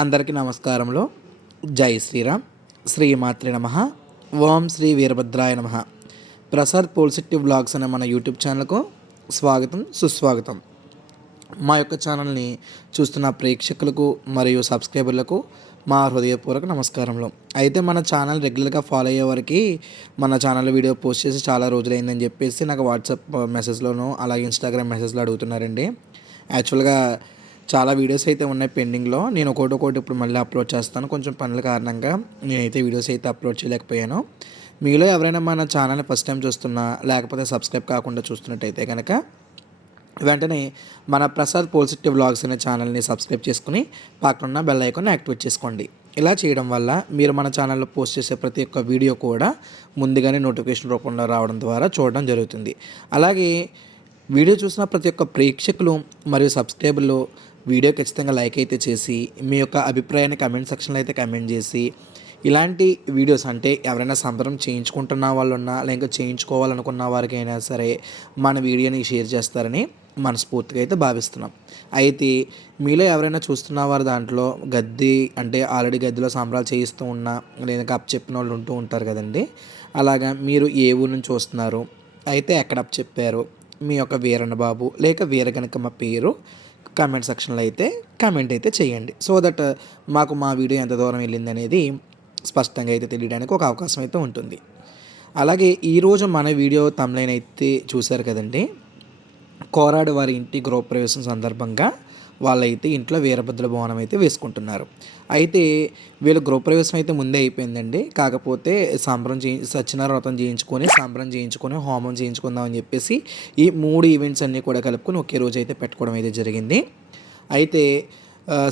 అందరికీ నమస్కారములు. జై శ్రీరామ్. శ్రీమాత్రే నమః. ఓం శ్రీ వీరభద్రాయ నమః. ప్రసాద్ పోల్సిటివ్ బ్లాగ్స్ అనే మన యూట్యూబ్ ఛానల్కు స్వాగతం, సుస్వాగతం. మా యొక్క ఛానల్ని చూస్తున్న ప్రేక్షకులకు మరియు సబ్స్క్రైబర్లకు మా హృదయపూర్వక నమస్కారములు. అయితే మన ఛానల్ రెగ్యులర్గా ఫాలో అయ్యే వారికి మన ఛానల్ వీడియో పోస్ట్ చేసి చాలా రోజులైందని చెప్పేసి నాకు వాట్సాప్ మెసేజ్లోను అలాగే ఇన్స్టాగ్రామ్ మెసేజ్లో అడుగుతున్నారండి. యాక్చువల్గా చాలా వీడియోస్ అయితే ఉన్నాయి పెండింగ్లో. నేను ఒకటి ఇప్పుడు మళ్ళీ అప్లోడ్ చేస్తాను. కొంచెం పనుల కారణంగా నేనైతే వీడియోస్ అయితే అప్లోడ్ చేయలేకపోయాను. మీలో ఎవరైనా మన ఛానల్ని ఫస్ట్ టైం చూస్తున్నా లేకపోతే సబ్స్క్రైబ్ కాకుండా చూస్తున్నట్టయితే కనుక వెంటనే మన ప్రసాద్ పోల్సిటివ్ వ్లాగ్స్ అనే ఛానల్ని సబ్స్క్రైబ్ చేసుకుని పక్కనున్న బెల్ ఐకాన్ని యాక్టివేట్ చేసుకోండి. ఇలా చేయడం వల్ల మీరు మన ఛానల్లో పోస్ట్ చేసే ప్రతి ఒక్క వీడియో కూడా ముందుగానే నోటిఫికేషన్ రూపంలో రావడం ద్వారా చూడడం జరుగుతుంది. అలాగే వీడియో చూసిన ప్రతి ఒక్క ప్రేక్షకులు మరియు సబ్స్క్రైబర్లు వీడియో ఖచ్చితంగా లైక్ అయితే చేసి మీ యొక్క అభిప్రాయాన్ని కమెంట్ సెక్షన్లో అయితే కమెంట్ చేసి ఇలాంటి వీడియోస్ అంటే ఎవరైనా సంబరం చేయించుకుంటున్న వాళ్ళు ఉన్నా లేక చేయించుకోవాలనుకున్న వారికైనా సరే మన వీడియోని షేర్ చేస్తారని మనస్ఫూర్తిగా అయితే భావిస్తున్నాం. అయితే మీలో ఎవరైనా చూస్తున్న వారు దాంట్లో గద్దె అంటే ఆల్రెడీ గద్దెలో సంబరాలు చేయిస్తూ ఉన్నా లేదా అప్ చెప్పిన వాళ్ళు ఉంటూ ఉంటారు కదండి. అలాగా మీరు ఏ ఊరు నుంచి చూస్తున్నారు, అయితే ఎక్కడ అప్ చెప్పారు, మీ యొక్క వీరన్న బాబు లేక వీరగనకమ్మ పేరు కామెంట్ సెక్షన్లో అయితే కామెంట్ అయితే చేయండి. సో దట్ మాకు మా వీడియో ఎంత దూరం వెళ్ళింది అనేది స్పష్టంగా అయితే తెలియడానికి ఒక అవకాశం అయితే ఉంటుంది. అలాగే ఈరోజు మన వీడియో తమ్లైన్ అయితే చూశారు కదండి. కోరాడు వారి ఇంటి గృహప్రవేశం సందర్భంగా వాళ్ళైతే ఇంట్లో వీరభద్ర భవనం అయితే వేసుకుంటున్నారు. అయితే వీళ్ళ గృహప్రవేశం అయితే ముందే అయిపోయిందండి. కాకపోతే సత్యనారాయణ వ్రతం చేయించుకొని హోమం చేయించుకుందామని చెప్పేసి ఈ 3 ఈవెంట్స్ అన్నీ కూడా కలుపుకొని ఒకే రోజు అయితే పెట్టుకోవడం అయితే జరిగింది. అయితే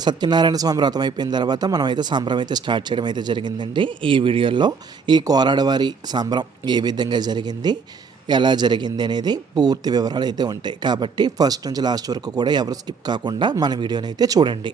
సత్యనారాయణ స్వామి వ్రతం అయిపోయిన తర్వాత మనం అయితే సంబరం అయితే స్టార్ట్ చేయడం అయితే జరిగిందండి. ఈ వీడియోలో ఈ కోరాడవారి సంబరం ఏ విధంగా జరిగింది, ఎలా జరిగింది అనేది పూర్తి వివరాలు అయితే ఉంటాయి. కాబట్టి ఫస్ట్ నుంచి లాస్ట్ వరకు కూడా ఎవరు స్కిప్ కాకుండా మన వీడియోని అయితే చూడండి.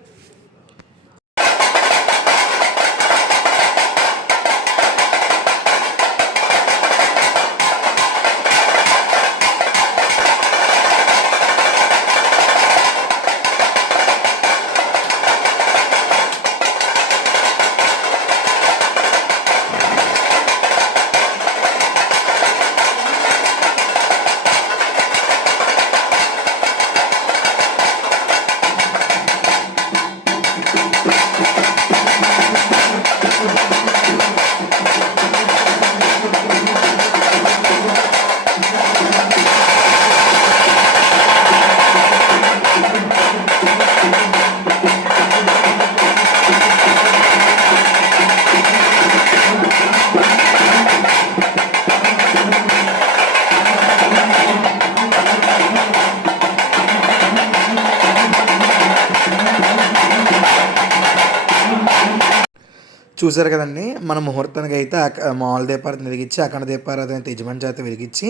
చూసారు కదండి, మన ముహూర్తానికి అయితే మామూలు దీపారాధన వెలిగించి అఖండ దీపారాధన అయితే యజమాని చేత వెలిగించి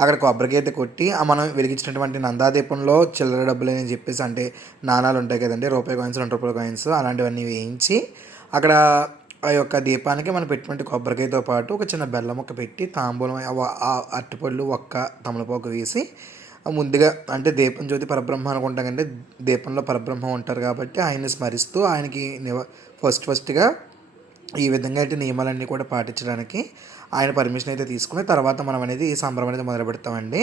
అక్కడ కొబ్బరికి అయితే కొట్టి మనం వెలిగించినటువంటి నందాదీపంలో చిల్లర డబ్బులు అని చెప్పేసి అంటే నాణాలు ఉంటాయి కదండి, రూపాయి కాయిన్స్, 2 రూపాయల కాయిన్స్ అలాంటివన్నీ వేయించి అక్కడ ఆ యొక్క దీపానికి మనం పెట్టినటువంటి కొబ్బరికాయతో పాటు ఒక చిన్న బెల్లం ముక్క పెట్టి తాంబూలం అరటిపళ్ళు ఒక్క తమలపాకు వేసి ముందుగా అంటే దీపం జ్యోతి పరబ్రహ్మ అనుకుంటాం కంటే దీపంలో పరబ్రహ్మ ఉంటారు కాబట్టి ఆయన్ని స్మరిస్తూ ఆయనకి ఫస్ట్గా ఈ విధంగా అయితే నియమాలన్నీ కూడా పాటించడానికి ఆయన పర్మిషన్ అయితే తీసుకుని తర్వాత మనం అనేది ఈ సంబరం అనేది మొదలు పెడతామండి.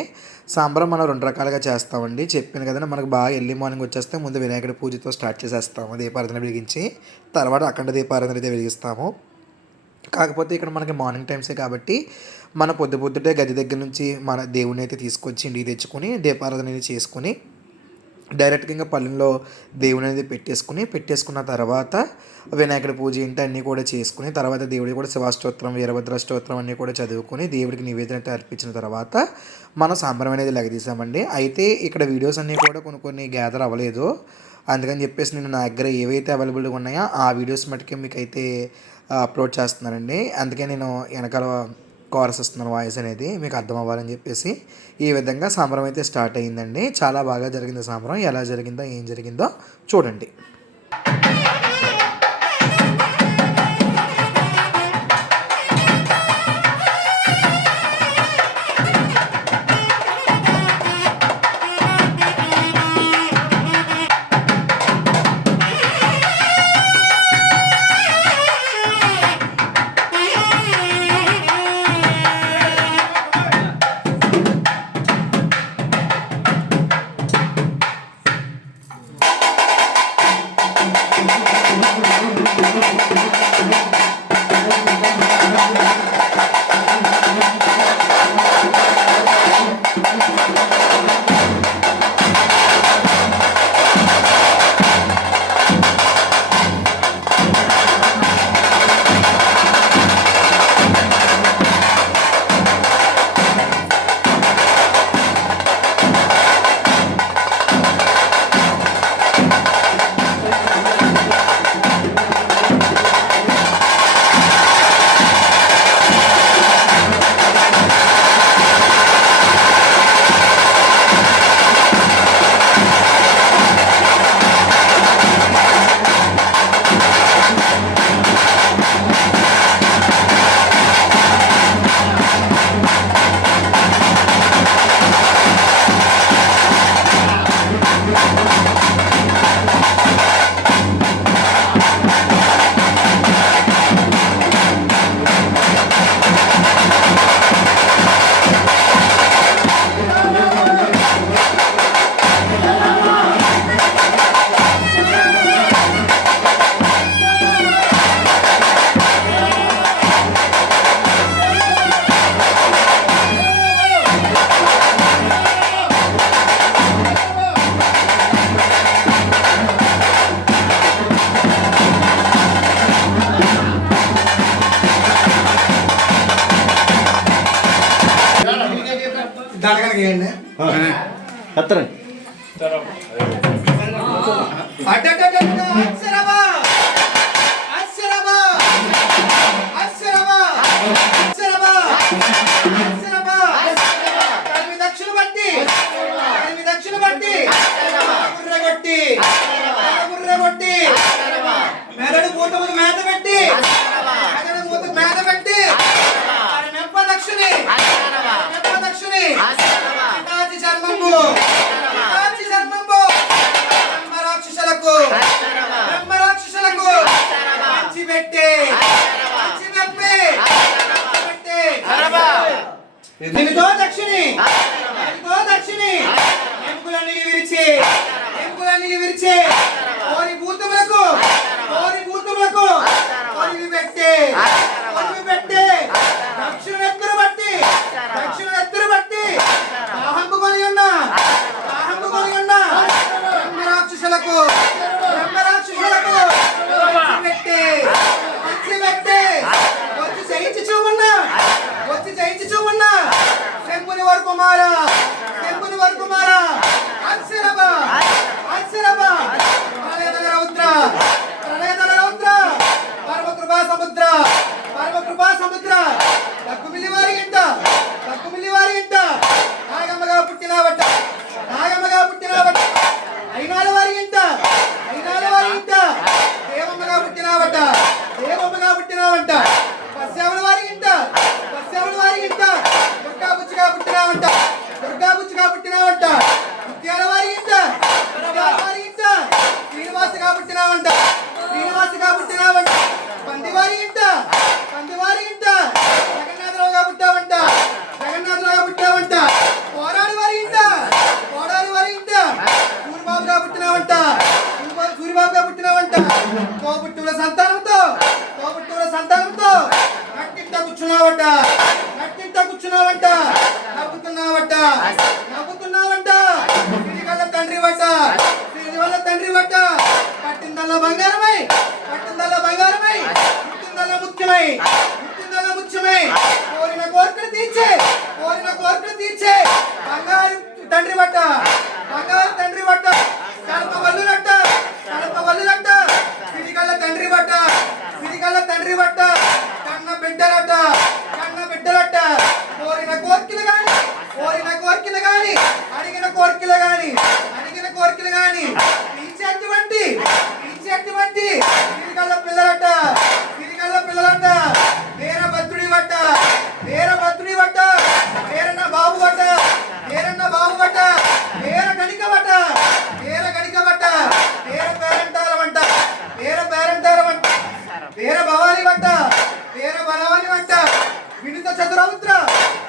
సంబరం మనం 2 రకాలుగా చేస్తామండి. చెప్పాను కదండి, మనకు బాగా ఎర్లీ మార్నింగ్ వచ్చేస్తే ముందు వినాయకుడి పూజతో స్టార్ట్ చేసేస్తాము, దీపారాధన వెలిగించి తర్వాత అఖండ దీపారాధన అయితే వెలిగిస్తాము. కాకపోతే ఇక్కడ మనకి మార్నింగ్ టైమ్సే కాబట్టి మన పొద్దుటే గది దగ్గర నుంచి మన దేవుడిని అయితే తీసుకొచ్చి ఇంటికి తెచ్చుకొని దీపారాధన అనేది చేసుకుని డైరెక్ట్గా ఇంకా పల్లెల్లో దేవుని అనేది పెట్టేసుకున్న తర్వాత వినాయకుడి పూజ ఏంటి అన్నీ కూడా చేసుకుని తర్వాత దేవుడికి కూడా శివాష్టోత్రం, వీరభద్ర స్తోత్రం అన్నీ కూడా చదువుకొని దేవుడికి నివేదన అయితే అర్పించిన తర్వాత మనం సాంబ్రం అనేది లెగదీసామండి. అయితే ఇక్కడ వీడియోస్ అన్నీ కూడా కొన్ని గ్యాదర్ అవ్వలేదు. అందుకని చెప్పేసి నేను నా దగ్గర ఏవైతే అవైలబుల్గా ఉన్నాయో ఆ వీడియోస్ మటుకే మీకు అయితే అప్లోడ్ చేస్తున్నానండి. అందుకే నేను వెనకాల కోరస్ ఇస్తున్నాను వాయిస్ అనేది మీకు అర్థం అవ్వాలని చెప్పేసి. ఈ విధంగా సంబరం అయితే స్టార్ట్ అయ్యిందండి. చాలా బాగా జరిగింది సంబరం. ఎలా జరిగిందో ఏం జరిగిందో చూడండి. దండకనకి వేయండి. కత్తరండి. మెదడు మూతకు మేత పెట్టి మెదడు మూతకు మేత పెట్టి మెప్పదక్షిణి మెప్పదక్షిణి కాచి చర్మంబు కాచి చర్మంబు బ్రహ్మరాక్షసులకు బ్రహ్మరాక్షసులకు మంచి పెట్టి మంచి మెప్పి పెట్టి దీనితో దక్షిణి దీనితో దక్షిణి ఎముకలన్నీ విరిచి ఎముకలన్నీ విరిచి ఓరి భూతములకు ఓరి భూతములకు ఓరివి పెట్టి ఓరివి పెట్టి దక్షిణ ఎత్తురు బట్టి దక్షిణ ఎత్తురు బట్టి దాహంపు కొని ఉన్న దాహంపు కొని ఉన్న బ్రహ్మరాక్షసులకు బ్రహ్మరాక్షసులకు పెట్టి మంచి పెట్టి వచ్చి జయించి చూమన్నా వచ్చి జయించి చూమన్నా శంకుని వరకు మారా శంకుని వరకు మారా అక్షరబా అక్షరబా ప్రళయదల రౌద్ర ప్రళయదల రౌద్ర పరమకృపా సముద్ర పరమకృపా సముద్ర తక్కుమిల్లి వారి ఇంట తక్కుమిల్లి వారి ఇంట నాగమ్మగా పుట్టినావట నాగమ్మగా పుట్టినావట అయినాల వారి ఇంట అయినాల వారి ఇంట దేవమ్మగా పుట్టినావట దేవమ్మగా పుట్టినావంట పశ్చావుల వారి ఇంట పశ్చావుల వారి ఇంట దుర్గా బుచ్చిగా పుట్టినావంట దుర్గా బుచ్చిగా పుట్టినావంట ముత్యాల వారి ఇంట ముత్యాల వారి ఇంట శ్రీనివాసగా పుట్టినావంట శ్రీనివాసగా పుట్టినావంట పందివారి ఇంట పందివారి ఇంట జగన్నాథరావుగా పుట్టావంట జగన్నాథరావుగా పుట్టావంట పోరాడి వారి ఇంట పోరాడి వారి ఇంట సూరిబాబుగా పుట్టినావంట సూరిబాబుగా పుట్టినావంట తోబుట్టువుల సంతానంతో తోబుట్టువుల సంతానంతో నట్టింట కూర్చున్నావట నట్టింట కూర్చున్నావంట నవ్వుతున్నావట నవ్వుతున్నావంట సిరిగల్ల తండ్రి వట సిరిగల్ల తండ్రి వట పట్టిందల్లా బంగారమై పట్టిందల్లా బంగారమై ముట్టిందల్లా ముత్యమై ముట్టిందల్లా ముత్యమై కోరిన కోరికలు తీర్చే కోరిన కోరికలు తీర్చే బంగారు తండ్రి వట బంగారు తండ్రి వట కడప వల్లులట్ట కడప వల్లులట్ట సిరిగల్ల తండ్రి వట సిరిగల్ల తండ్రి వట కన్న బిడ్డలట కన్న బిడ్డలట కోరిన కోరికలు గాని కోరిన కోరికలు గాని అడిగిన కోరికలు గాని అడిగిన కోరికలు గాని తీర్చేటువంటి సిరిగల్ల పిల్లలట సిరిగల్ల పిల్లలట వీరభద్రుడి వట వీరభద్రుడి వట వీరన్న బాబు వట వీరన్న బాబు వట వీర గణిక వట వీర గణిక వట వీర పేరంటాల వంట వీర పేరంటాల వంట వీర భవాని వంట వీర భవాని వంట వినుత చతురౌత్ర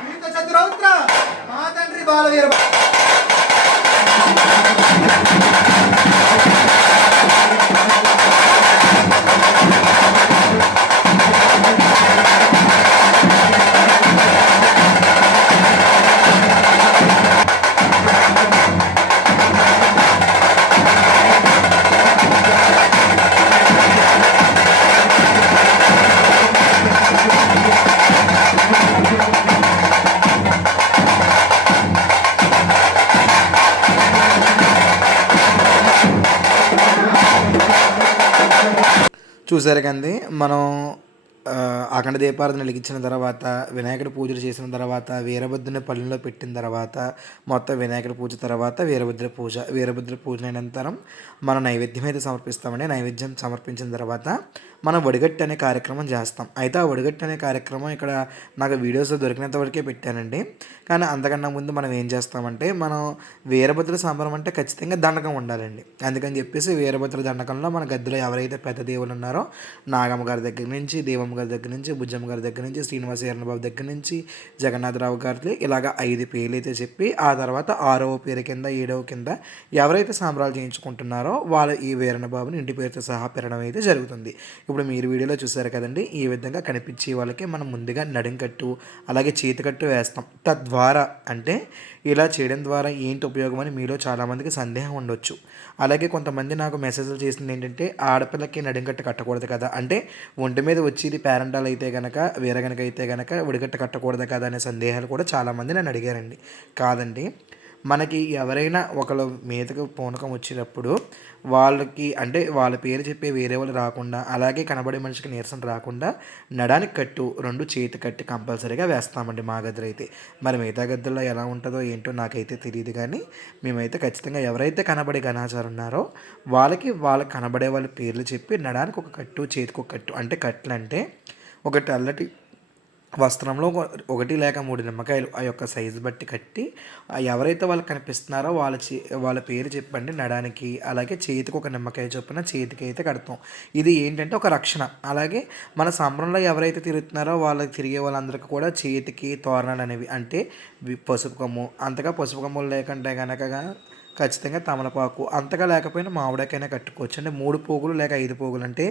వినుత చతురౌత్ర మా తండ్రి బాలవీర చూసారు కండి మనం అఖండ దీపారాధన వెలిగించిన తర్వాత వినాయకుడి పూజలు చేసిన తర్వాత వీరభద్రుని పళ్ళెంలో పెట్టిన తర్వాత మొత్తం వినాయకుడి పూజ తర్వాత వీరభద్ర పూజ అనంతరం మనం నైవేద్యం అయితే సమర్పిస్తామండి. నైవేద్యం సమర్పించిన తర్వాత మనం వడిగట్టు అనే కార్యక్రమం చేస్తాం. అయితే ఆ వడిగట్టు అనే కార్యక్రమం ఇక్కడ నాకు వీడియోస్ దొరికినంత వరకే పెట్టానండి. కానీ అంతకన్నా ముందు మనం ఏం చేస్తామంటే మనం వీరభద్ర సంబరం అంటే ఖచ్చితంగా దండకం ఉండాలండి. అందుకని చెప్పేసి వీరభద్ర దండకంలో మన గద్దెలో ఎవరైతే పెద్ద దేవుళ్ళు ఉన్నారో నాగమ్మ గారి దగ్గర నుంచి, దేవమ్మ గారి దగ్గర నుంచి, బుజ్జమ్మ గారి దగ్గర నుంచి, శ్రీనివాస బాబు దగ్గర నుంచి, జగన్నాథరావు గారి ఇలాగ 5 పేర్లు అయితే చెప్పి ఆ తర్వాత 6వ పేరు కింద 7వ కింద ఎవరైతే సాంబ్రాలు చేయించుకుంటున్నారో వాళ్ళు ఈ వీరన్న బాబుని ఇంటి పేరుతో సహా పెరగడం అయితే జరుగుతుంది. ఇప్పుడు మీరు వీడియోలో చూసారు కదండి, ఈ విధంగా కనిపించే వాళ్ళకి మనం ముందుగా నడుంకట్టు అలాగే చేతికట్టు వేస్తాం. తద్వారా అంటే ఇలా చేయడం ద్వారా ఏంటి ఉపయోగం అని మీలో చాలామందికి సందేహం ఉండొచ్చు. అలాగే కొంతమంది నాకు మెసేజ్లు చేసింది ఏంటంటే, ఆడపిల్లకి నడుంకట్ట కట్టకూడదు కదా, అంటే ఒంటి మీద వచ్చేది పేరెంటాలు అయితే కనుక, వేరే కనుక అయితే కనుక ఒడిగట్ట కట్టకూడదు కదా అనే సందేహాలు కూడా చాలామంది నన్ను అడిగారండి. కాదండి, మనకి ఎవరైనా ఒకళ్ళ మీదకి పూనకం వచ్చినప్పుడు వాళ్ళకి అంటే వాళ్ళ పేరు చెప్పి వేరే వాళ్ళు రాకుండా, అలాగే కనబడే మనిషికి నీరసం రాకుండా నడానికి కట్టు, 2 చేతి కట్టి కంపల్సరీగా వేస్తామండి మా గదిలో అయితే. మరి మిగతా గదుల్లో ఎలా ఉంటుందో ఏంటో నాకైతే తెలియదు, కానీ మేమైతే ఖచ్చితంగా ఎవరైతే కనబడే ఘనాచారం ఉన్నారో వాళ్ళకి కనబడే వాళ్ళ పేర్లు చెప్పి నడానికి ఒక కట్టు, చేతికి ఒక కట్టు. అంటే కట్లు అంటే ఒక తెల్లటి వస్త్రంలో 1 లేక 3 నిమ్మకాయలు ఆ యొక్క సైజు బట్టి కట్టి, ఎవరైతే వాళ్ళకి కనిపిస్తున్నారో వాళ్ళ పేరు చెప్పండి నడానికి. అలాగే చేతికి ఒక నిమ్మకాయ చొప్పున చేతికి అయితే కడతాం. ఇది ఏంటంటే ఒక రక్షణ. అలాగే మన సంబరంలో ఎవరైతే తిరుగుతున్నారో వాళ్ళకి తిరిగే వాళ్ళందరికీ కూడా చేతికి తోరణాలు అనేవి, అంటే పసుపు కొమ్ము, అంతగా పసుపు కొమ్ములు లేకుంటే కనుక ఖచ్చితంగా తమలపాకు, అంతగా లేకపోయినా మామిడాకైనా కట్టుకోవచ్చు. అంటే 3 పోగులు లేక 5 పోగులు. అంటే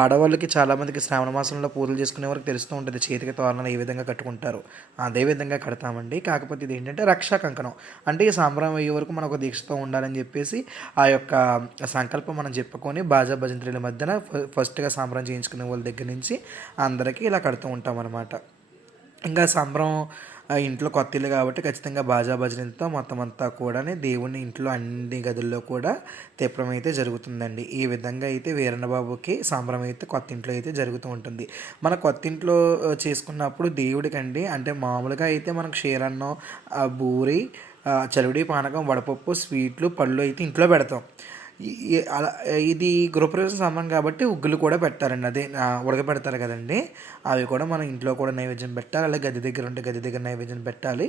ఆడవాళ్ళకి చాలామందికి శ్రావణ మాసంలో పూజలు చేసుకునే వరకు తెలుస్తూ ఉంటుంది చేతికి తోరణాలు ఏ విధంగా కట్టుకుంటారు. అదే విధంగా కడతామండి. కాకపోతే ఇది ఏంటంటే రక్షా కంకణం. అంటే ఈ సంబరం అయ్యే వరకు మనం ఒక దీక్షతో ఉండాలని చెప్పేసి ఆ యొక్క సంకల్పం మనం చెప్పుకొని బాజా భజంత్రీల మధ్యన ఫస్ట్గా సంబరం చేయించుకునే వాళ్ళ దగ్గర నుంచి అందరికీ ఇలా కడుతూ ఉంటాం అనమాట. ఇంకా సంబరం ఇంట్లో కొత్త ఇల్లు కాబట్టి ఖచ్చితంగా బాజా భజనలతో మొత్తం అంతా కూడా దేవుని ఇంట్లో అన్ని గదుల్లో కూడా తిప్పడం అయితే జరుగుతుందండి. ఈ విధంగా అయితే వీరన్నబాబుకి సంబరం అయితే కొత్త ఇంట్లో అయితే జరుగుతూ ఉంటుంది. మన కొత్త ఇంట్లో చేసుకున్నప్పుడు దేవుడికండి, అంటే మామూలుగా అయితే మనకు క్షీరన్నం, బూరి, చలివిడి పానకం, వడపప్పు, స్వీట్లు, పళ్ళు అయితే ఇంట్లో పెడతాం. అలా ఇది గృహప్రవేశం సంబరం కాబట్టి ఉగ్గులు కూడా పెట్టారండి. అదే ఉడకబెడతారు కదండి, అవి కూడా మనం ఇంట్లో కూడా నైవేద్యం పెట్టాలి. అలాగే గది దగ్గర ఉంటే గది దగ్గర నైవేద్యం పెట్టాలి.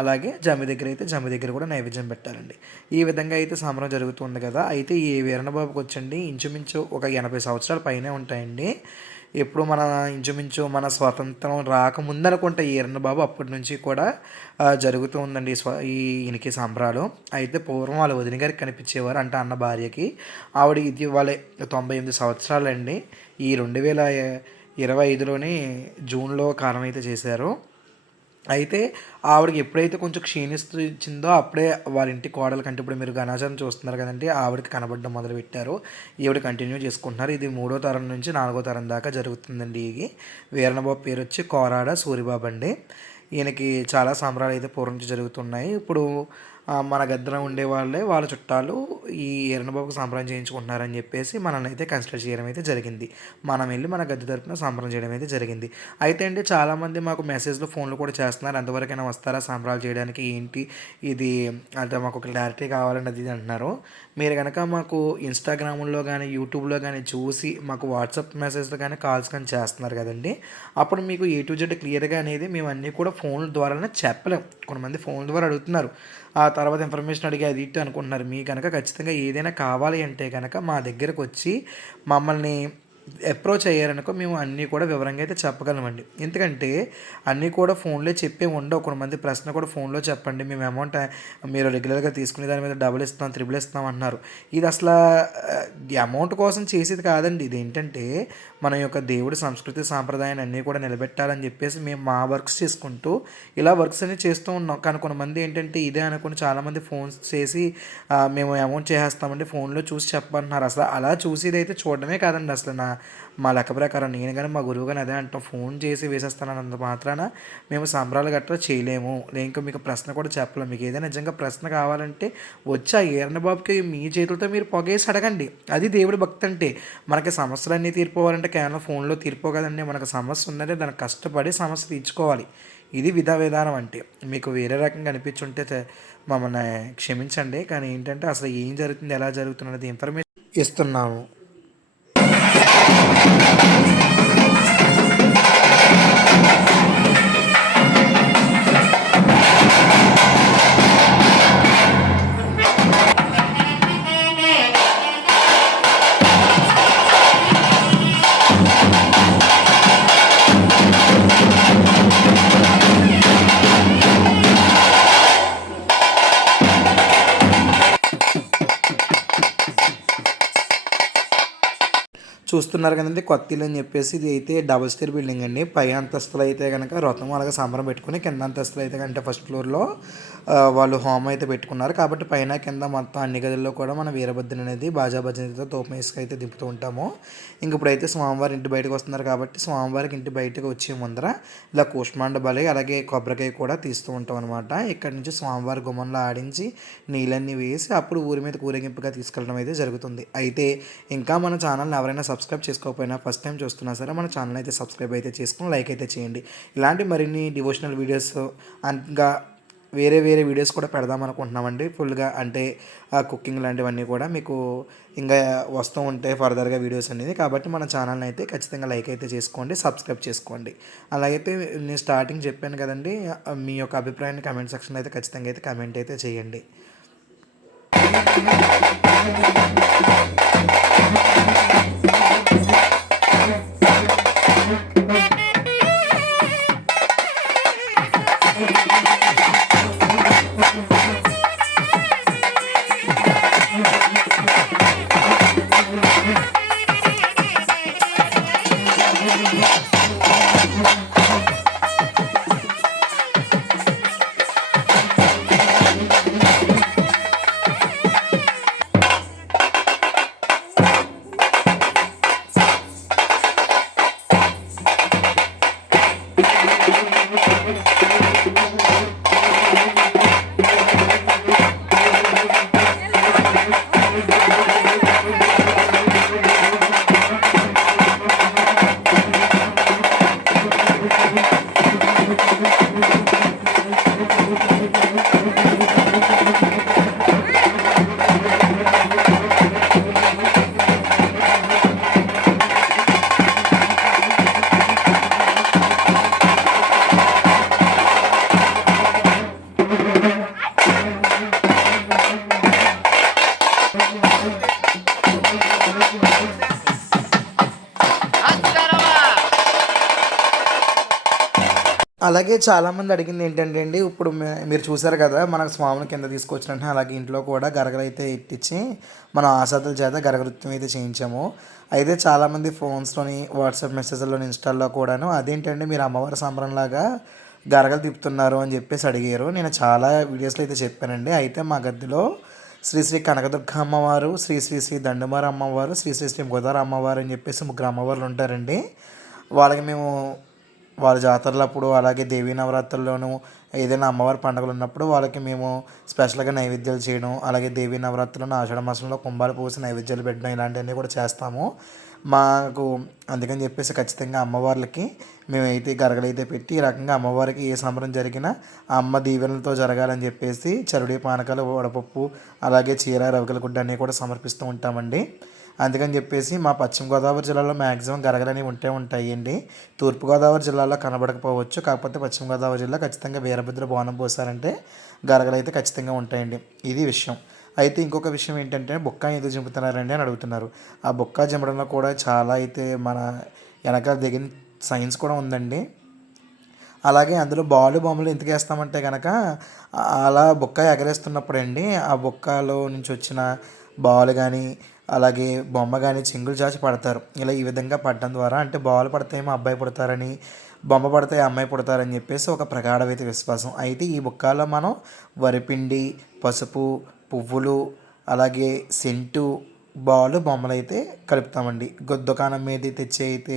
అలాగే జమ్మి దగ్గర అయితే జమ్మి దగ్గర కూడా నైవేద్యం పెట్టాలండి. ఈ విధంగా అయితే సంబరం జరుగుతుంది కదా. అయితే ఈ వీరన్నబాబుకి వచ్చండి ఇంచుమించు ఒక 80 సంవత్సరాల పైనే ఉంటాయండి. ఎప్పుడు ఇంచుమించు మన స్వాతంత్రం రాకముందు అనుకుంటే ఈ వీరన్నబాబు అప్పటి నుంచి కూడా జరుగుతూ ఉందండి ఈయనకి సంబరాలు. అయితే పూర్వం వాళ్ళ వదిన గారికి కనిపించేవారు, అంటే అన్న భార్యకి. ఆవిడ ఇటీవలే 98 సంవత్సరాలండి. ఈ 2025లోనే జూన్లో కాలం అయితే చేశారు. అయితే ఆవిడకి ఎప్పుడైతే కొంచెం క్షీణిస్తూ ఇచ్చిందో అప్పుడే వాళ్ళ ఇంటి కోడలు కంటే, ఇప్పుడు మీరు ఘనాచారం చూస్తున్నారు కదండి, ఆవిడకి కనబడడం మొదలుపెట్టారు. ఈవిడ కంటిన్యూ చేసుకుంటున్నారు. ఇది 3వ తరం నుంచి 4వ తరం దాకా జరుగుతుందండి. ఈ వీరన్నబాబు పేరు వచ్చి కోరాడ సూరిబాబు అండి. ఈయనకి చాలా సంబరాలు అయితే పూర్వం నుంచి జరుగుతున్నాయి. ఇప్పుడు మన గద్దెన ఉండే వాళ్ళ చుట్టాలు ఈ వీరన్నబాబుకి సంబరం చేయించుకుంటున్నారని చెప్పేసి మనల్ని అయితే కన్సిడర్ చేయడం అయితే జరిగింది. మనం వెళ్ళి మన గద్దె తరపున సంబరం చేయడం అయితే జరిగింది. అయితే అండి చాలామంది మాకు మెసేజ్లు, ఫోన్లు కూడా చేస్తున్నారు, ఎంతవరకైనా వస్తారా సంబరాలు చేయడానికి, ఏంటి ఇది అంటే మాకు క్లారిటీ కావాలని అది అంటున్నారు. మీరు కనుక మాకు ఇన్స్టాగ్రామ్లో కానీ యూట్యూబ్లో కానీ చూసి మాకు వాట్సాప్ మెసేజ్లో కానీ కాల్స్ కానీ చేస్తున్నారు కదండి, అప్పుడు మీకు A to Z క్లియర్గా అనేది మేము అన్నీ కూడా ఫోన్ల ద్వారానే చెప్పలేం. కొంతమంది ఫోన్ ద్వారా అడుగుతున్నారు, ఆ తర్వాత ఇన్ఫర్మేషన్ అడిగి అది ఇటు అనుకుంటున్నారు. మీ కనుక ఖచ్చితంగా ఏదైనా కావాలి అంటే కనుక మా దగ్గరకు వచ్చి మమ్మల్ని అప్రోచ్ అయ్యారనుకో మేము అన్నీ కూడా వివరంగా అయితే చెప్పగలమండి. ఎందుకంటే అన్నీ కూడా ఫోన్లో చెప్పే ఉండవు. కొంతమంది ప్రశ్న కూడా ఫోన్లో చెప్పండి, మేము అమౌంట్ మీరు రెగ్యులర్గా తీసుకునే దాని మీద డబుల్ ఇస్తాం, త్రిబుల్ ఇస్తాం అన్నారు. ఇది అసలు అమౌంట్ కోసం చేసేది కాదండి. ఇది ఏంటంటే మన యొక్క దేవుడి సంస్కృతి సాంప్రదాయాన్ని అన్నీ కూడా నిలబెట్టాలని చెప్పేసి మేము మా వర్క్స్ చేసుకుంటూ ఇలా వర్క్స్ అన్ని చేస్తూ ఉన్నాం. కానీ కొంతమంది ఏంటంటే ఇదే అనుకుని చాలామంది ఫోన్స్ చేసి మేము అమౌంట్ చేసేస్తామండి, ఫోన్లో చూసి చెప్పంటున్నారు. అసలు అలా చూసేది అయితే చూడడమే కాదండి. అసలు మా లెక్క ప్రకారం నేను కానీ మా గురువు కానీ అదే అంటాం, ఫోన్ చేసి వేసేస్తానంత మాత్రాన మేము సంబరాలు గట్రా చేయలేము, ఇంకా మీకు ప్రశ్న కూడా చెప్పలేము. మీకు ఏదైనా నిజంగా ప్రశ్న కావాలంటే వచ్చి ఆ వీరన్నబాబుకి మీ చేతులతో మీరు పొగేసి అడగండి. అది దేవుడి భక్తి అంటే. మనకి సమస్యలన్నీ తీరిపోవాలంటే కేవలం ఫోన్లో తీరిపో కదండి. మనకు సమస్య ఉందంటే దానికి కష్టపడి సమస్య తీర్చుకోవాలి. ఇది విధానం అంటే. మీకు వేరే రకంగా అనిపించుంటే మమ్మల్ని క్షమించండి. కానీ ఏంటంటే అసలు ఏం జరుగుతుంది, ఎలా జరుగుతుంది అనేది ఇన్ఫర్మేషన్ ఇస్తున్నాము. చూస్తున్నారు కదండి కొత్త ఇల్లు అని చెప్పేసి ఇది అయితే డబుల్ స్టేర్ బిల్డింగ్ అండి. పై అంతస్తులు అయితే కనుక రథం అలాగే సంబరం పెట్టుకుని కింద అంతస్తులు అయితే కనుక ఫస్ట్ ఫ్లోర్లో వాళ్ళు హోమం అయితే పెట్టుకున్నారు. కాబట్టి పైన కింద మొత్తం అన్ని గదుల్లో కూడా మన వీరభద్రుని అనేది బాజా భజనతో తోపు అయితే దింపుతూ ఉంటాము. ఇంక ఇప్పుడైతే స్వామివారి ఇంటి బయటకు వస్తున్నారు కాబట్టి స్వామివారికి ఇంటి బయటకు వచ్చే ముందర ఇలా కూష్మాండ బలి అలాగే కొబ్బరికాయ కూడా తీస్తూ ఉంటాం అనమాట. ఇక్కడ నుంచి స్వామివారి గుమ్మంలో ఆడించి నీళ్ళన్నీ వేసి అప్పుడు ఊరి మీద ఊరేగింపుగా తీసుకెళ్ళడం అయితే జరుగుతుంది. అయితే ఇంకా మన ఛానల్ని ఎవరైనా సబ్స్క్రైబ్ చేసుకోకపోయినా ఫస్ట్ టైం చూస్తున్నా సరే మన ఛానల్ అయితే సబ్స్క్రైబ్ అయితే చేసుకుని లైక్ అయితే చేయండి. ఇలాంటి మరిన్ని డివోషనల్ వీడియోస్ ఇంకా వేరే వీడియోస్ కూడా పెడదాం అనుకుంటున్నామండి. ఫుల్గా అంటే కుకింగ్ లాంటివన్నీ కూడా మీకు ఇంకా వస్తూ ఉంటాయి ఫర్దర్గా వీడియోస్ అనేది. కాబట్టి మన ఛానల్ని అయితే ఖచ్చితంగా లైక్ అయితే చేసుకోండి, సబ్స్క్రైబ్ చేసుకోండి. అలాగైతే నేను స్టార్టింగ్ చెప్పాను కదండి, మీ యొక్క అభిప్రాయాన్ని కమెంట్ సెక్షన్లో అయితే ఖచ్చితంగా అయితే కమెంట్ అయితే చేయండి. అలాగే చాలామంది అడిగింది ఏంటంటే అండి, ఇప్పుడు మీరు చూసారు కదా మనకు స్వామిని కింద తీసుకొచ్చినట్టు అలాగే ఇంట్లో కూడా గరగలు అయితే ఎట్టించి మన ఆసాదుల చేత గరగనృత్యం అయితే చేయించాము. అయితే చాలామంది ఫోన్స్లోని వాట్సాప్ మెసేజ్లోని ఇన్స్టాల్లో కూడాను అదేంటండి మీరు అమ్మవారి సంబరంలాగా గరగలు తిప్పుతున్నారు అని చెప్పేసి అడిగారు. నేను చాలా వీడియోస్లో అయితే చెప్పానండి. అయితే మా గదిలో శ్రీ శ్రీ కనకదుర్గ అమ్మవారు, శ్రీ శ్రీ శ్రీ దండుమార అమ్మవారు, శ్రీ శ్రీ శ్రీ గోదావరి అమ్మవారు అని చెప్పేసి 3 అమ్మవార్లు ఉంటారండి. వాళ్ళకి మేము వాళ్ళ జాతరలప్పుడు అలాగే దేవీ నవరాత్రుల్లోనూ ఏదైనా అమ్మవారి పండుగలు ఉన్నప్పుడు వాళ్ళకి మేము స్పెషల్గా నైవేద్యాలు చేయడం, అలాగే దేవీ నవరాత్రులను ఆషాఢ మాసంలో కుంభాలు పోసి నైవేద్యాలు పెట్టడం ఇలాంటివన్నీ కూడా చేస్తాము. మాకు అందుకని చెప్పేసి ఖచ్చితంగా అమ్మవార్లకి మేమైతే గరగలైతే పెట్టి ఈ రకంగా అమ్మవారికి ఏ సంబరం జరిగినా ఆ అమ్మ దీవెనలతో జరగాలని చెప్పేసి చరుడి పానకాలు, వడపప్పు, అలాగే చీర, రవికల గుడ్డ అన్నీ కూడా సమర్పిస్తూ ఉంటామండి. అందుకని చెప్పేసి మా పశ్చిమ గోదావరి జిల్లాలో మ్యాక్సిమం గరగలు అనేవి ఉంటాయండి. తూర్పుగోదావరి జిల్లాలో కనబడకపోవచ్చు, కాకపోతే పశ్చిమ గోదావరి జిల్లా ఖచ్చితంగా వీరభద్ర బోనం పోసారంటే గరగలు అయితే ఖచ్చితంగా ఉంటాయండి. ఇది విషయం. అయితే ఇంకొక విషయం ఏంటంటే బొక్క ఎందుకు చింపుతున్నారండి అని అడుగుతున్నారు. ఆ బొక్క చింపడంలో కూడా చాలా అయితే మన వెనకాల దిగిన సైన్స్ కూడా ఉందండి. అలాగే అందులో బొమ్మలు ఎందుకు వేస్తామంటే కనుక అలా బొక్క ఎగరేస్తున్నప్పుడు అండి ఆ బొక్కలో నుంచి వచ్చిన బాల్ కానీ అలాగే బొమ్మ కానీ చెంగులు చాచి పడతారు. ఇలా ఈ విధంగా పడడం ద్వారా అంటే బాల్ పడితేమో అబ్బాయి పుడతారని, బొమ్మ పడితే అమ్మాయి పుడతారని చెప్పేసి ఒక ప్రగాఢమైన విశ్వాసం. అయితే ఈ బొక్కలో మనం వరిపిండి, పసుపు, పువ్వులు, అలాగే సెంటు, బొమ్మలు అయితే కలుపుతామండి. దుకాణం మీద తెచ్చి అయితే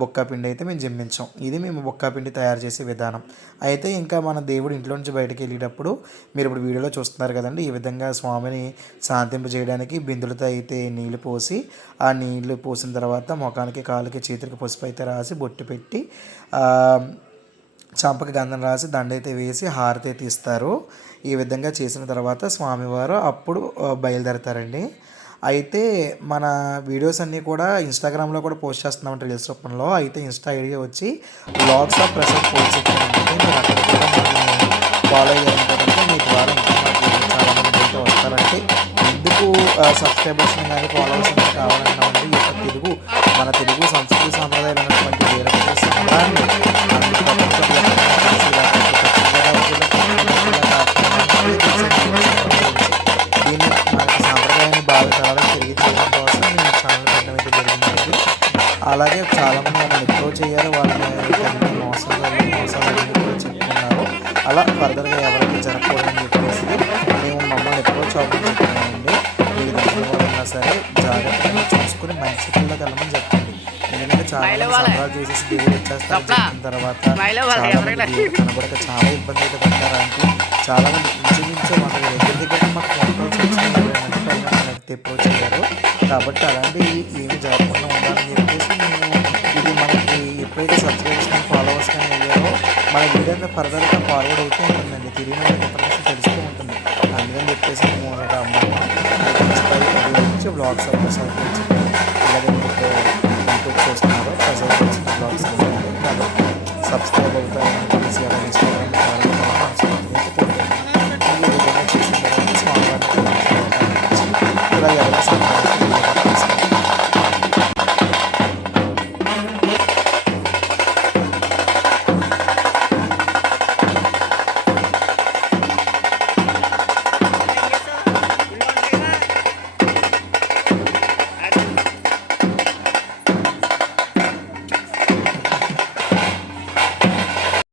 బొక్క పిండి అయితే మేము జమ్మించాం. ఇది మేము బొక్క పిండి తయారు చేసే విధానం. అయితే ఇంకా మన దేవుడు ఇంట్లో నుంచి బయటకు వెళ్ళేటప్పుడు మీరు ఇప్పుడు వీడియోలో చూస్తున్నారు కదండి, ఈ విధంగా స్వామిని శాంతింప చేయడానికి బిందులతో అయితే నీళ్లు పోసి ఆ నీళ్లు పోసిన తర్వాత ముఖానికి, కాళ్ళకి, చేతులకి పసుపు అయితే రాసి బొట్టు పెట్టి చంపకి గంధం రాసి దండైతే వేసి హారతి అయితే ఇస్తారు. ఈ విధంగా చేసిన తర్వాత స్వామివారు అప్పుడు బయలుదేరతారండి. అయితే మన వీడియోస్ అన్నీ కూడా ఇన్స్టాగ్రామ్లో కూడా పోస్ట్ చేస్తున్నాం రీల్స్ రూపంలో. అయితే ఇన్స్టా ఐడి వచ్చి వ్లాగ్స్ ఆఫ్ ప్రసాద్ పోల్సిటీ ఉంటుంది. మీరు అక్కడ కూడా మనల్ని ఫాలో అయ్యారనుకుంటే మీ ద్వారా ఇంకా చాలామంది అయితే వస్తారంటే ఎందుకు సబ్స్క్రైబర్స్ కానీ ఫాలోవర్స్ కానీ కావాలన్నామండి. ఈ యొక్క మన తెలుగు సంస్కృతి సాంప్రదాయాలు అన్నటువంటి వేరే సంబరాన్ని దీన్ని మనకి సాంప్రదాయాన్ని బాగా చాలా తిరిగి చేయడం కోసం నేను ఛానల్ పెట్టడం అయితే జరిగింది. చాలామంది నన్ను అప్రోచ్ అయ్యారు. వాళ్ళని మోసాలన్నీ కూడా చెప్పుకున్నారు. అలా ఫర్దర్గా ఎవరికి జరగకూడదని చెప్పేసి మేము మమ్మల్ని అప్రోచ్ అవ్వమని చెప్తున్నామండి. మీకు తెలిసిన వాళ్ళు ఉన్నా సరే జాగ్రత్తగా చూసుకుని మంచి పిల్లకి వెళ్ళమని చెప్పండి. ఎందుకంటే చాలా సంబరాలు చేసేసి దేవుడు వచ్చేస్తారని చెప్పిన తర్వాత చాలామంది కనబడక చాలా ఇబ్బంది అయితే పడతారు. అంటే చాలామంది ఇంచుమించు మన దగ్గర మాకు ఫోన్ కాల్స్ వచ్చినాయి అప్రోచ్ అయ్యారు. కాబట్టి అలాంటివి ఏమి జరగకుండా ఉండాలని చెప్పేసి మేము ఇది మనకి ఎప్పుడైతే సబ్స్క్రైబర్స్ ఫాలోవర్స్ కానీ అయ్యారో మన వీడియో ఫర్దర్గా ఫార్వర్డ్ అవుతూ ఉంటుందండి. తెలియని వాళ్ళకి ఇన్ఫర్మేషన్ తెలుస్తూ ఉంటుంది. అందుకని చెప్పేసి మేము ఒక నుంచి బ్లాగ్స్ ఇలాగే మీకు యూట్యూబ్ చేస్తున్నారు ప్రజెంట్ వచ్చిన బ్లాగ్స్ కాబట్టి సబ్స్క్రైబ్ అవుతారని తెలిసి అలా ఇన్స్టాగ్రామ్ చేసిన తర్వాత స్వామివారికి ఇలా ఎవరైనా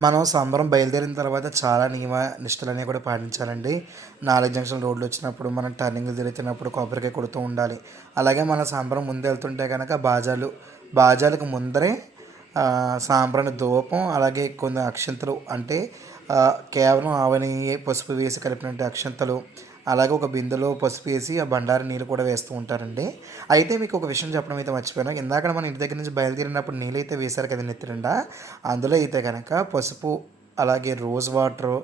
మనం సంబరం బయలుదేరిన తర్వాత చాలా నియమ నిష్టలన్నీ కూడా పాటించాలండి. 4 జంక్షన్ రోడ్లు వచ్చినప్పుడు మనం టర్నింగ్లు తిరుగుతున్నప్పుడు కొబ్బరికాయ కొడుతూ ఉండాలి. అలాగే మన సంబరం ముందు వెళ్తుంటే కనుక బాజాలకు ముందరే సాంబ్రాణి ధూపం అలాగే కొన్ని అక్షంతలు అంటే కేవలం ఆవని పసుపు వేసి కలిపినట్టు అక్షంతలు అలాగే ఒక బిందెలో పసుపు వేసి ఆ బండారు నీళ్ళు కూడా వేస్తూ ఉంటారండి. అయితే మీకు ఒక విషయం చెప్పడం అయితే మర్చిపోయాను. ఇందాక మన ఇంటి దగ్గర నుంచి బయలుదేరినప్పుడు నీళ్ళు అయితే వేశారు కదా నెత్తినిండా, అందులో అయితే కనుక పసుపు అలాగే రోజ్ వాటరు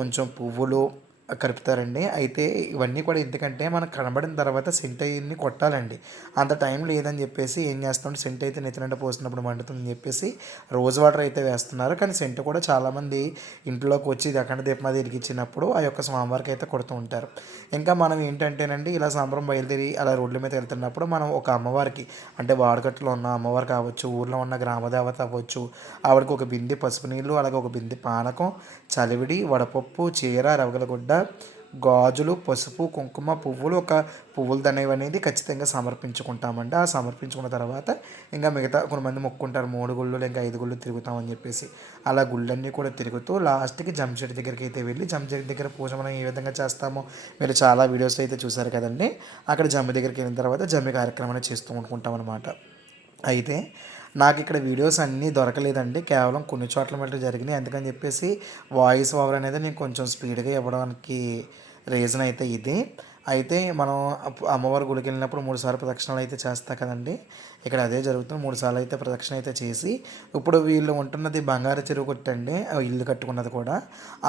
కొంచెం పువ్వులు కలుపుతారండి. అయితే ఇవన్నీ కూడా ఎందుకంటే మనకు కనబడిన తర్వాత సెంట్ అయ్యి కొట్టాలండి. అంత టైం లేదని చెప్పేసి ఏం చేస్తామంటే సెంట్ అయితే నెత్తినంట పోసినప్పుడు మండుతుందని చెప్పేసి రోజ్ వాటర్ అయితే వేస్తున్నారు. కానీ సెంట్ కూడా చాలామంది ఇంట్లోకి వచ్చి అఖండ దీపం అది వెలిగించినప్పుడు ఆ యొక్క స్వామివారికి అయితే కొడుతూ ఉంటారు. ఇంకా మనం ఏంటంటేనండి ఇలా సంబరం బయలుదేరి అలా రోడ్ల మీద వెళ్తున్నప్పుడు మనం ఒక అమ్మవారికి అంటే వాడగట్టులో ఉన్న అమ్మవారు కావచ్చు, ఊర్లో ఉన్న గ్రామదేవత అవ్వచ్చు, ఆవిడకి ఒక బిందె పసుపు నీళ్ళు అలాగే ఒక బిందె పానకం, చలివిడి, వడపప్పు, చీర, రవగలగుడ్డ, గాజులు, పసుపు, కుంకుమ, పువ్వులు, ఒక పువ్వుల దండవి అనేది ఖచ్చితంగా సమర్పించుకుంటామండి. ఆ సమర్పించుకున్న తర్వాత ఇంకా మిగతా కొంతమంది మొక్కుంటారు 3 గుళ్ళు ఇంకా 5 గుళ్ళు తిరుగుతామని చెప్పేసి అలా గుళ్ళన్నీ కూడా తిరుగుతూ లాస్ట్కి జమ్మిచెట్టు దగ్గరికి అయితే వెళ్ళి జమ్మిచెట్టు దగ్గర పూజ మనం ఏ విధంగా చేస్తామో మీరు చాలా వీడియోస్ అయితే చూసారు కదండి. అక్కడ జమ్మి దగ్గరికి వెళ్ళిన తర్వాత జమ్మి కార్యక్రమాన్ని చేస్తూ ఉంటుకుంటాం అనమాట. అయితే నాకు ఇక్కడ వీడియోస్ అన్నీ దొరకలేదండి. కేవలం కొన్ని చోట్ల మటుకు జరిగినాయి. అందుకని చెప్పేసి వాయిస్ ఓవర్ అనేది నేను కొంచెం స్పీడ్గా ఇవ్వడానికి రీజన్ అయితే ఇది. అయితే మనం అమ్మవారి గుడికి వెళ్ళినప్పుడు 3 సార్లు ప్రదక్షిణలు అయితే చేస్తా కదండి. ఇక్కడ అదే జరుగుతుంది. 3 సార్లు అయితే ప్రదక్షిణ అయితే చేసి ఇప్పుడు వీళ్ళు ఉంటున్నది బంగారు చెరువు కొట్టండి ఇల్లు కట్టుకున్నది కూడా.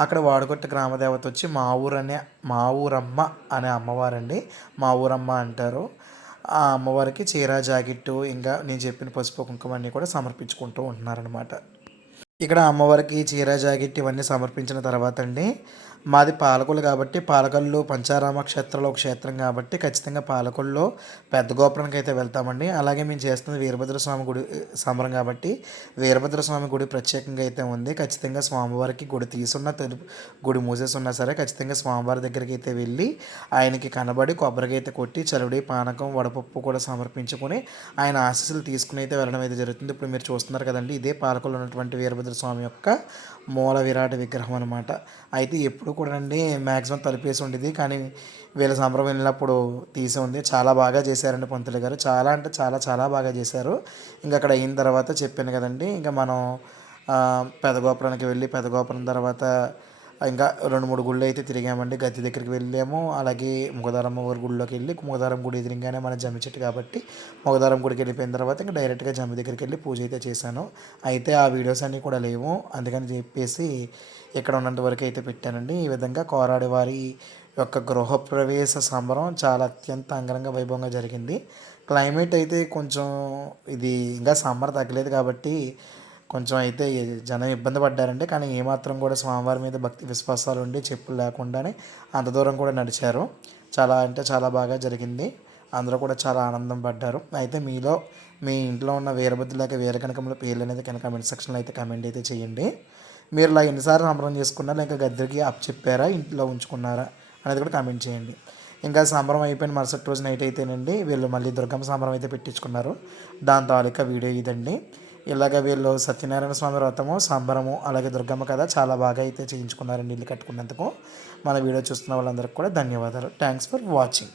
అక్కడ వాడుకొట్ట గ్రామదేవత వచ్చి మా ఊరమ్మ అనే అమ్మవారండి. మా ఊరమ్మ అంటారు. ఆ అమ్మవారికి చీర జాకెట్టు ఇంకా నేను చెప్పిన పసుపు కుంకుమ అన్నీ కూడా సమర్పించుకుంటూ ఉంటున్నారనమాట. ఇక్కడ అమ్మవారికి చీర జాకెట్ ఇవన్నీ సమర్పించిన తర్వాత అండి మాది పాలకొల్లు కాబట్టి పాలకొల్లు పంచారామ క్షేత్రంలో ఒక క్షేత్రం కాబట్టి ఖచ్చితంగా పాలకొల్లో పెద్ద గోపురానికి అయితే వెళ్తామండి. అలాగే మేము చేస్తున్నది వీరభద్ర స్వామి గుడి సంబరం కాబట్టి వీరభద్ర స్వామి గుడి ప్రత్యేకంగా అయితే ఉంది. ఖచ్చితంగా స్వామివారికి గుడి తీసున్న తెలుపు గుడి మూసేసున్నా సరే ఖచ్చితంగా స్వామివారి దగ్గరికి అయితే వెళ్ళి ఆయనకి కనబడి కొబ్బరికాయ అయితే కొట్టి చలివిడి పానకం వడపప్పు కూడా సమర్పించుకొని ఆయన ఆశీస్సులు తీసుకుని అయితే వెళ్ళడం అయితే జరుగుతుంది. ఇప్పుడు మీరు చూస్తున్నారు కదండి, ఇదే పాలకొల్లు ఉన్నటువంటి వీరభద్ర స్వామి యొక్క మూల విరాట్ విగ్రహం అనమాట. అయితే ఎప్పుడు కూడా అండి మ్యాక్సిమం తలుపేసి ఉండేది, కానీ వీళ్ళ సంబరం వెళ్ళినప్పుడు తీసి ఉంది. చాలా బాగా చేశారండి పంతులు గారు, చాలా అంటే చాలా చాలా బాగా చేశారు. ఇంకా అక్కడ అయిన తర్వాత చెప్పాను కదండి, ఇంకా మనం పెదగోపురానికి వెళ్ళి పెదగోపురం తర్వాత ఇంకా 2-3 గుళ్ళు అయితే తిరిగామండి. గద్దె దగ్గరికి వెళ్ళాము. అలాగే ముగదారమ్మ వారి గుడిలోకి వెళ్ళి ముగదారం గుడి ఎదురుగానే మన జమ్మి చెట్టు కాబట్టి ముగదారం గుడికి వెళ్ళిపోయిన తర్వాత ఇంకా డైరెక్ట్గా జమ్మి దగ్గరికి వెళ్ళి పూజ అయితే చేశాను. అయితే ఆ వీడియోస్ అన్నీ కూడా లేవు, అందుకని చెప్పేసి ఇక్కడ ఉన్నంత వరకు అయితే పెట్టానండి. ఈ విధంగా కోరాడి వారి యొక్క గృహప్రవేశ సంబరం చాలా అత్యంత అంగరంగ వైభవంగా జరిగింది. క్లైమేట్ అయితే కొంచెం ఇది ఇంకా సమ్మర్ తగ్గలేదు కాబట్టి కొంచెం అయితే జనం ఇబ్బంది పడ్డారండి. కానీ ఏమాత్రం కూడా స్వామివారి మీద భక్తి విశ్వాసాలు ఉండి చెప్పులు లేకుండానే అంత దూరం కూడా నడిచారు. చాలా అంటే చాలా బాగా జరిగింది. అందరూ కూడా చాలా ఆనందం పడ్డారు. అయితే మీలో మీ ఇంట్లో ఉన్న వీరభద్రుల లేక వీరకనకముల పేర్లు అనేది కనుక కమెంట్ సెక్షన్లో అయితే కమెంట్ అయితే చేయండి. మీరు ఇలా ఎన్నిసార్లు సంబరం చేసుకున్నారా, ఇంకా గద్దెకి అప్ చెప్పారా, ఇంట్లో ఉంచుకున్నారా అనేది కూడా కామెంట్ చేయండి. ఇంకా సంబరం అయిపోయిన మరుసటి రోజు నైట్ అయితేనండి వీళ్ళు మళ్ళీ దుర్గమ్మ సంబరం అయితే పెట్టించుకున్నారు. దాని తాలూకా వీడియో ఇదండి. ఇలాగ వీళ్ళు సత్యనారాయణ స్వామి వ్రతము సంబరము అలాగే దుర్గమ్మ కథ చాలా బాగా అయితే చేయించుకున్నారండి ఇల్లు కట్టుకున్నందుకు. మన వీడియో చూస్తున్న వాళ్ళందరికీ కూడా ధన్యవాదాలు. Thanks for watching.